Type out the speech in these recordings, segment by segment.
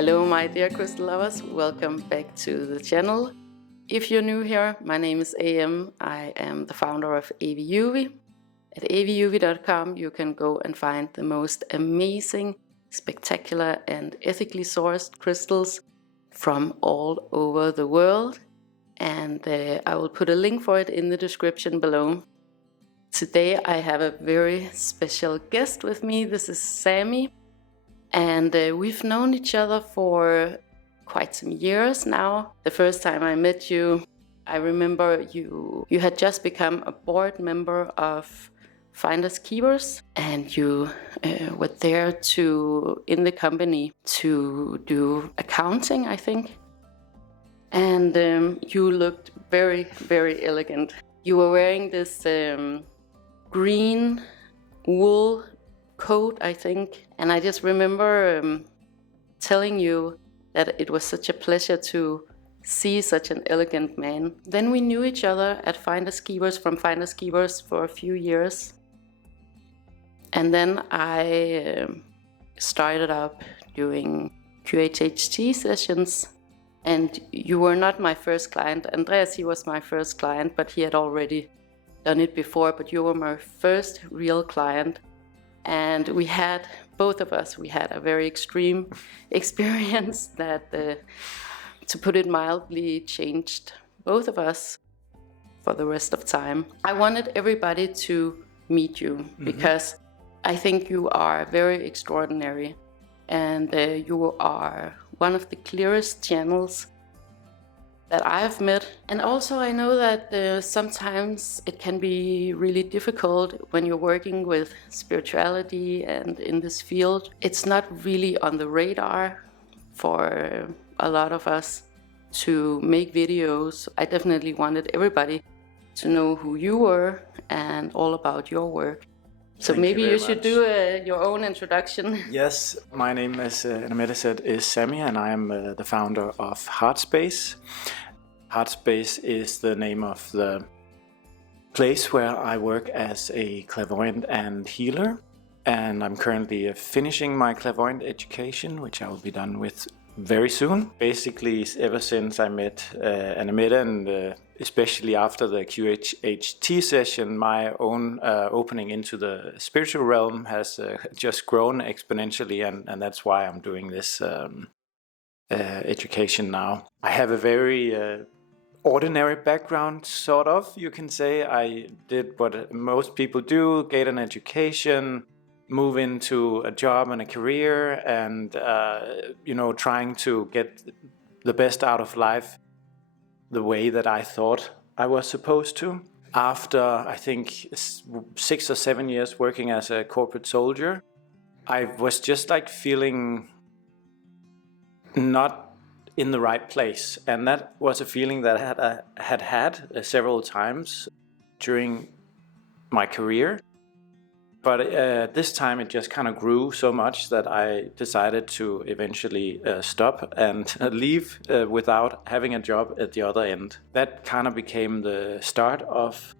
Hello my dear crystal lovers, welcome back to the channel. If you're new here, my name is AM. I am the founder of AVIUVI. At aviuvi.com you can go and find the most amazing, spectacular and ethically sourced crystals from all over the world. And I will put a link for it in the description below. Today I have a very special guest with me. This is Samy. And we've known each other for quite some years now. The first time I met you, I remember you had just become a board member of Finders Keepers, and you were there in the company to do accounting, I think. And you looked very, very elegant. You were wearing this green wool coat, I think, and I just remember telling you that it was such a pleasure to see such an elegant man. Then we knew each other at Finders Keepers, from Finders Keepers for a few years, and then I started up doing QHHT sessions, and you were not my first client. Andreas, he was my first client, but he had already done it before, but you were my first real client. And we had, both of us, we had a very extreme experience that, to put it mildly, changed both of us for the rest of time. I wanted everybody to meet you because I think you are very extraordinary, and you are one of the clearest channels that I've met. And also I know that sometimes it can be really difficult when you're working with spirituality and in this field. It's not really on the radar for a lot of us to make videos. I definitely wanted everybody to know who you were and all about your work. So Thank maybe you you should much. do your own introduction. Yes, my name, as Anameta said, is Samy, and I am the founder of Heartspace. Heartspace is the name of the place where I work as a clairvoyant and healer, and I'm currently finishing my clairvoyant education, which I will be done with very soon. Basically, ever since I met Anameta, and especially after the QHHT session, my own opening into the spiritual realm has just grown exponentially, and that's why I'm doing this education now. I have a very ordinary background, sort of, you can say. I did what most people do, get an education, move into a job and a career, and trying to get the best out of life the way that I thought I was supposed to. After, I think, 6 or 7 years working as a corporate soldier, I was just like feeling not in the right place, and that was a feeling that I had several times during my career. But this time it just kind of grew so much that I decided to eventually stop and leave without having a job at the other end. That kind of became the start of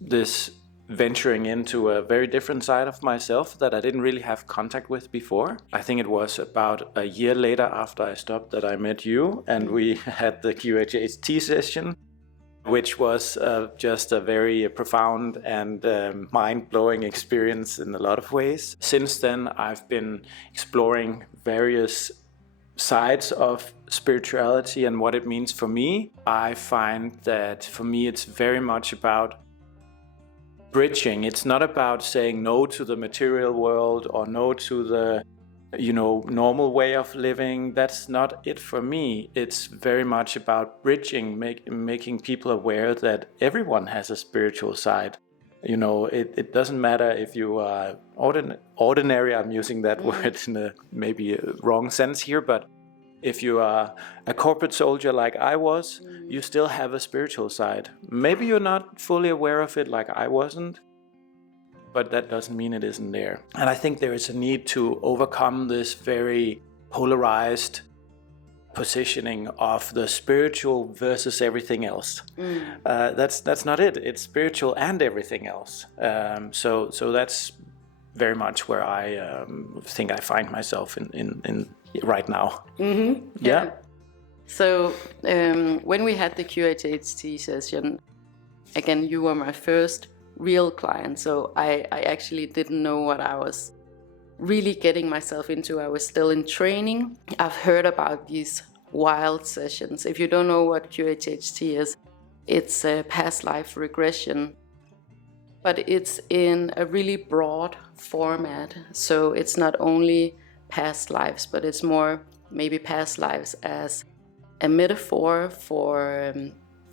this venturing into a very different side of myself that I didn't really have contact with before. I think it was about a year later after I stopped that I met you, and we had the QHHT session, which was just a very profound and mind-blowing experience in a lot of ways. Since then, I've been exploring various sides of spirituality and what it means for me. I find that for me it's very much about bridging. It's not about saying no to the material world or no to the normal way of living. That's not it for me. It's very much about bridging, making people aware that everyone has a spiritual side. It doesn't matter if you are ordinary. I'm using that word in a maybe a wrong sense here, but if you are a corporate soldier like I was, you still have a spiritual side. Maybe you're not fully aware of it like I wasn't, but that doesn't mean it isn't there. And I think there is a need to overcome this very polarized positioning of the spiritual versus everything else. That's not it. It's spiritual and everything else. So that's very much where I think I find myself in right now. Mm-hmm. Yeah. So when we had the QHHT session, again, you were my first real client, so I actually didn't know what I was really getting myself into. I was still in training. I've heard about these wild sessions. If you don't know what QHHT is, it's a past life regression, but it's in a really broad format. So it's not only past lives, but it's more maybe past lives as a metaphor for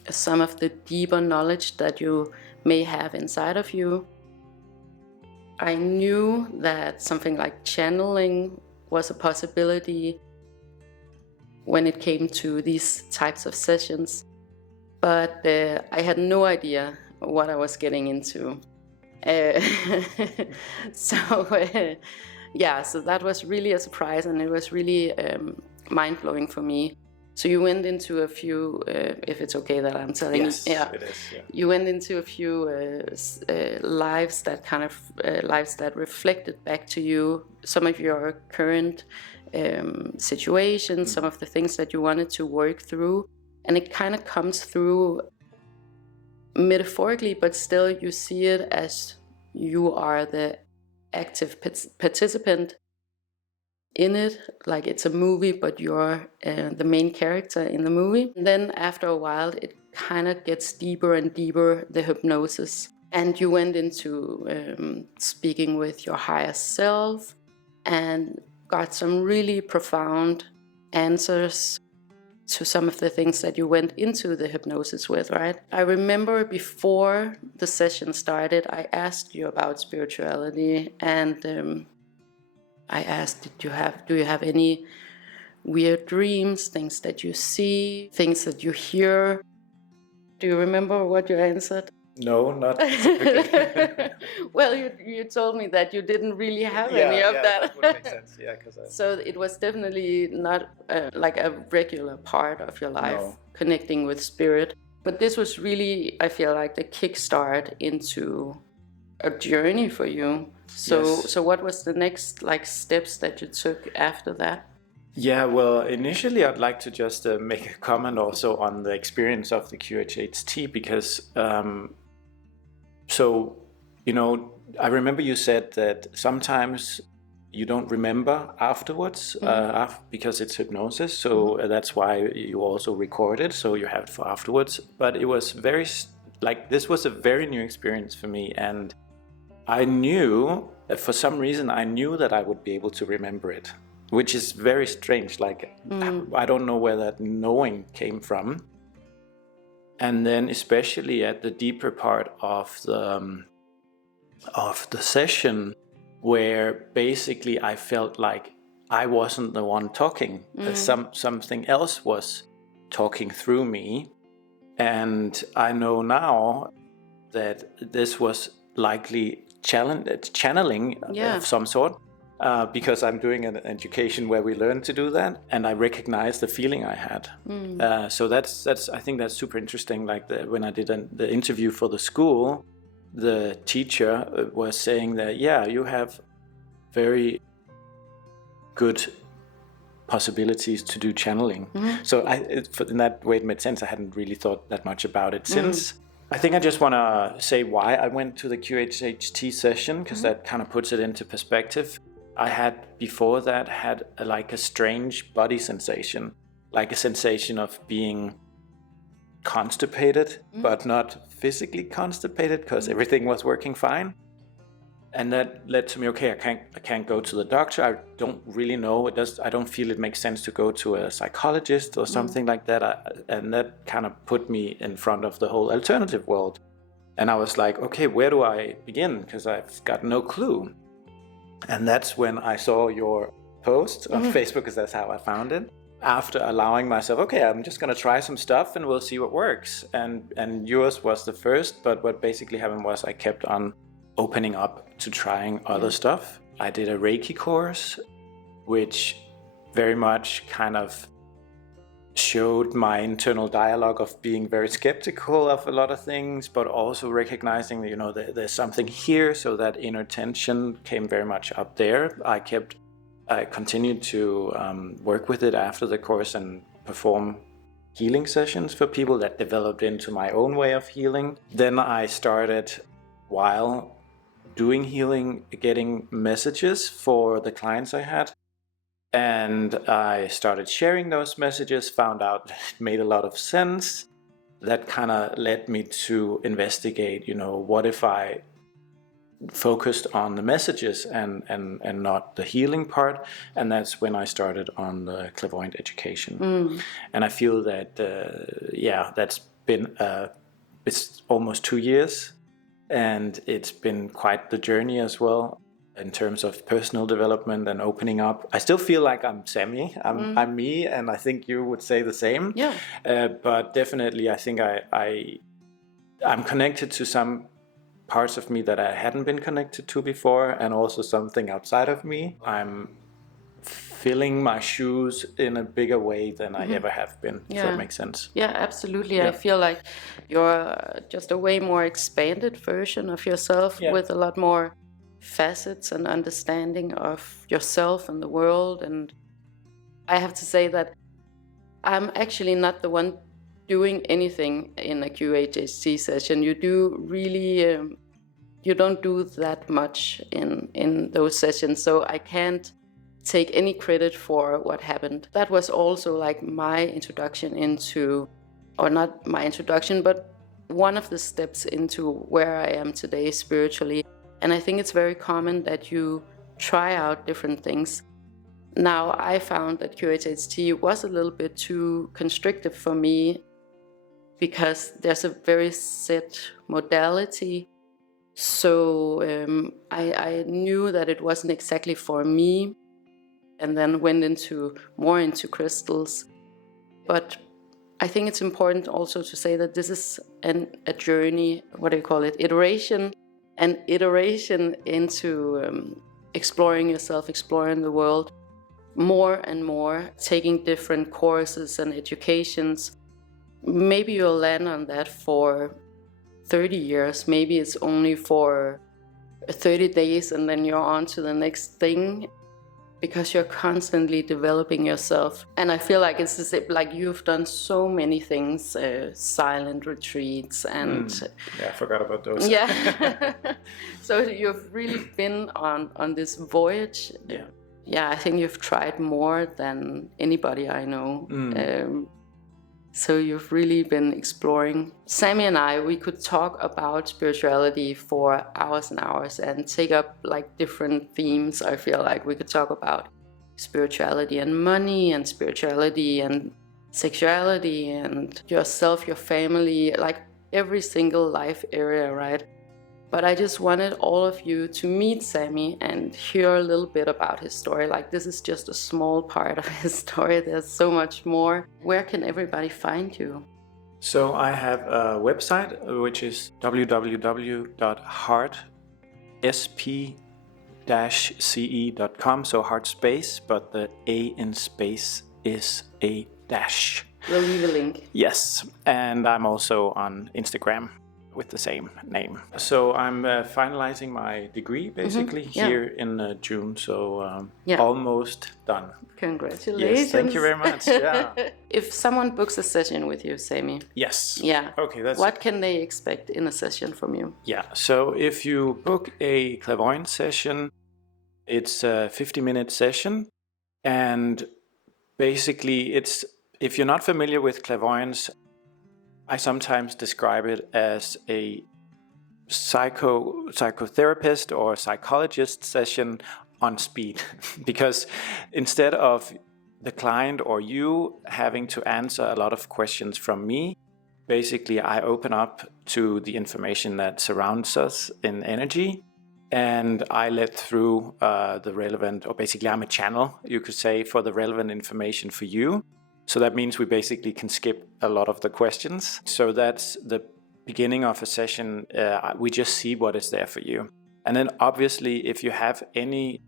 some of the deeper knowledge that you may have inside of you. I knew that something like channeling was a possibility when it came to these types of sessions, but I had no idea what I was getting into. So that was really a surprise, and it was really mind-blowing for me. So you went into a few, if it's okay that I'm telling Yes, you, it is. Yeah. you went into a few lives that kind of lives that reflected back to you some of your current situations, some of the things that you wanted to work through, and it kind of comes through metaphorically, but still you see it as you are the active participant in it, like it's a movie, but you're the main character in the movie. And then after a while, it kind of gets deeper and deeper, the hypnosis. And you went into speaking with your higher self and got some really profound answers to some of the things that you went into the hypnosis with, right? I remember before the session started, I asked you about spirituality, and I asked, do you have any weird dreams, things that you see, things that you hear? Do you remember what you answered? No, not typically. Well, you told me that you didn't really have any of that. That would make sense. Yeah, because So it was definitely not like a regular part of your life, No. connecting with spirit. But this was really, I feel like, the kickstart into a journey for you. So what was the next steps that you took after that? Yeah, well, initially I'd like to just make a comment also on the experience of the QHHT because, I remember you said that sometimes you don't remember afterwards because it's hypnosis, so that's why you also record it, so you have it for afterwards. But it was this was a very new experience for me, and I knew, for some reason, I knew that I would be able to remember it, which is very strange. I don't know where that knowing came from. And then especially at the deeper part of the session, where basically I felt like I wasn't the one talking. Something else was talking through me. And I know now that this was likely channeling of some sort, because I'm doing an education where we learn to do that, and I recognize the feeling I had. So that's I think that's super interesting. When I did the interview for the school, the teacher was saying that you have very good possibilities to do channeling. So in that way it made sense. I hadn't really thought that much about it since. I think I just want to say why I went to the QHHT session, because that kind of puts it into perspective. I had before that had a strange body sensation, like a sensation of being constipated, but not physically constipated, because everything was working fine. And that led to me, okay, I can't go to the doctor. I don't really know. I don't feel it makes sense to go to a psychologist or something like that. And that kind of put me in front of the whole alternative world. And I was like, okay, where do I begin? Because I've got no clue. And that's when I saw your post on Facebook, because that's how I found it. After allowing myself, okay, I'm just going to try some stuff and we'll see what works. And yours was the first, but what basically happened was I kept on opening up to trying other stuff. I did a Reiki course, which very much kind of showed my internal dialogue of being very skeptical of a lot of things, but also recognizing that, there's something here. So that inner tension came very much up there. I kept I continued to work with it after the course and perform healing sessions for people that developed into my own way of healing. Then I started, while doing healing, getting messages for the clients I had. And I started sharing those messages, found out it made a lot of sense. That kind of led me to investigate, what if I focused on the messages and not the healing part. And that's when I started on the clairvoyant education. And I feel that that's been it's almost 2 years, and it's been quite the journey as well in terms of personal development and opening up. I still feel like I'm Samy, I'm me, and I think you would say the same. But definitely I think I'm connected to some parts of me that I hadn't been connected to before, and also something outside of me. I'm filling my shoes in a bigger way than I ever have been, if that makes sense. Yeah, absolutely. I feel like you're just a way more expanded version of yourself with a lot more facets and understanding of yourself and the world. And I have to say that I'm actually not the one doing anything in a QHHT session. You do really, you don't do that much in those sessions, so I can't take any credit for what happened. That was also like my introduction into, or not my introduction, but one of the steps into where I am today spiritually. And I think it's very common that you try out different things. Now, I found that QHHT was a little bit too constrictive for me, because there's a very set modality. So I knew that it wasn't exactly for me, and then went more into crystals. But I think it's important also to say that this is a journey, iteration into exploring yourself, exploring the world more and more, taking different courses and educations. Maybe you'll land on that for 30 years. Maybe it's only for 30 days and then you're on to the next thing, because you're constantly developing yourself. And I feel like it's as if like you've done so many things, silent retreats and... Yeah, I forgot about those. Yeah. So you've really been on this voyage. Yeah, I think you've tried more than anybody I know. So you've really been exploring. Samy and I, we could talk about spirituality for hours and hours and take up like different themes. I feel like we could talk about spirituality and money, and spirituality and sexuality and yourself, your family, like every single life area, right? But I just wanted all of you to meet Samy and hear a little bit about his story. Like, this is just a small part of his story. There's so much more. Where can everybody find you? So I have a website, which is www.heartsp-ce.com. So heart space, but the A in space is a dash. We'll leave a link. Yes, and I'm also on Instagram with the same name. So I'm finalizing my degree basically here in June, so almost done. Congratulations. Yes, thank you very much. Yeah. If someone books a session with you, Samy. Yes. Yeah. Okay, that's... What can they expect in a session from you? Yeah, so if you book a clairvoyant session, it's a 50-minute session, and basically it's, if you're not familiar with clairvoyance, I sometimes describe it as a psychotherapist or psychologist session on speed. Because instead of the client or you having to answer a lot of questions from me, basically I open up to the information that surrounds us in energy, and I let through the relevant, or basically I'm a channel, you could say, for the relevant information for you. So that means we basically can skip a lot of the questions. So that's the beginning of a session. We just see what is there for you. And then obviously, if you have any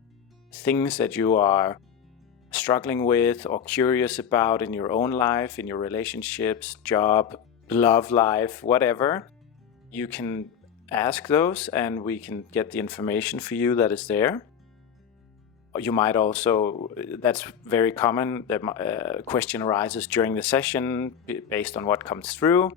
things that you are struggling with or curious about in your own life, in your relationships, job, love life, whatever, you can ask those and we can get the information for you that is there. You might also, that's very common, the question arises during the session based on what comes through,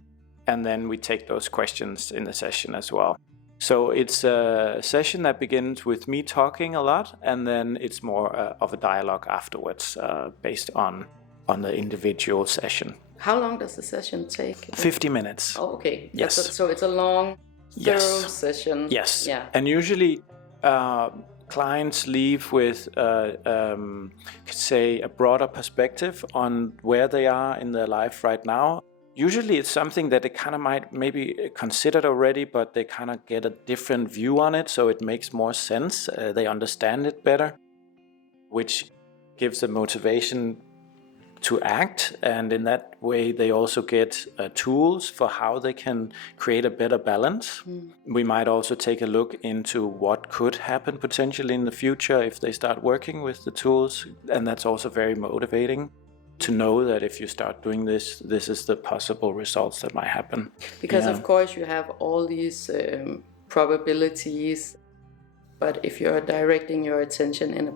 and then we take those questions in the session as well. So it's a session that begins with me talking a lot, and then it's more of a dialogue afterwards based on the individual session. How long does the session take? 50 minutes. Oh, okay. Yes. So it's a long, thorough session. Yes. Yeah. And usually clients leave with, say, a broader perspective on where they are in their life right now. Usually it's something that they kind of might maybe considered already, but they kind of get a different view on it, so it makes more sense. They understand it better, which gives them motivation to act, and in that way they also get tools for how they can create a better balance. We might also take a look into what could happen potentially in the future if they start working with the tools, and that's also very motivating to know that if you start doing this, this is the possible results that might happen. Because of course you have all these probabilities, but if you're directing your attention in a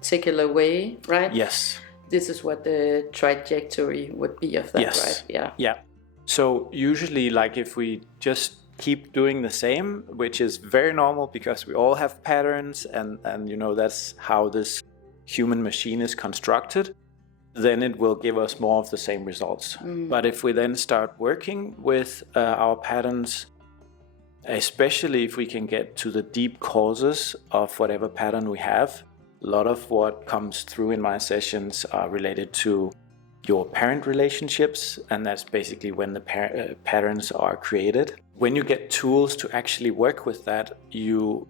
particular way, right? Yes. This is what the trajectory would be of that, right? Yeah. So usually, like, if we just keep doing the same, which is very normal because we all have patterns, and that's how this human machine is constructed, then it will give us more of the same results. But if we then start working with our patterns, especially if we can get to the deep causes of whatever pattern we have, a lot of what comes through in my sessions are related to your parent relationships, and that's basically when the patterns are created. When you get tools to actually work with that, you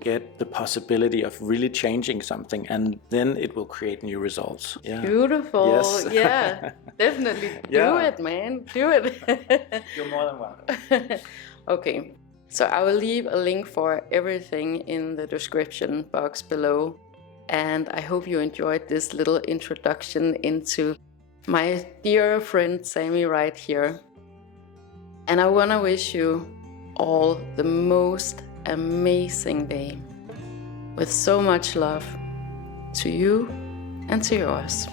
get the possibility of really changing something, and then it will create new results. Yeah. Beautiful. Yes. Yeah, definitely. Do it, man. Do it. You're more than welcome. Okay. So I will leave a link for everything in the description box below. And I hope you enjoyed this little introduction into my dear friend Samy right here. And I want to wish you all the most amazing day with so much love to you and to yours.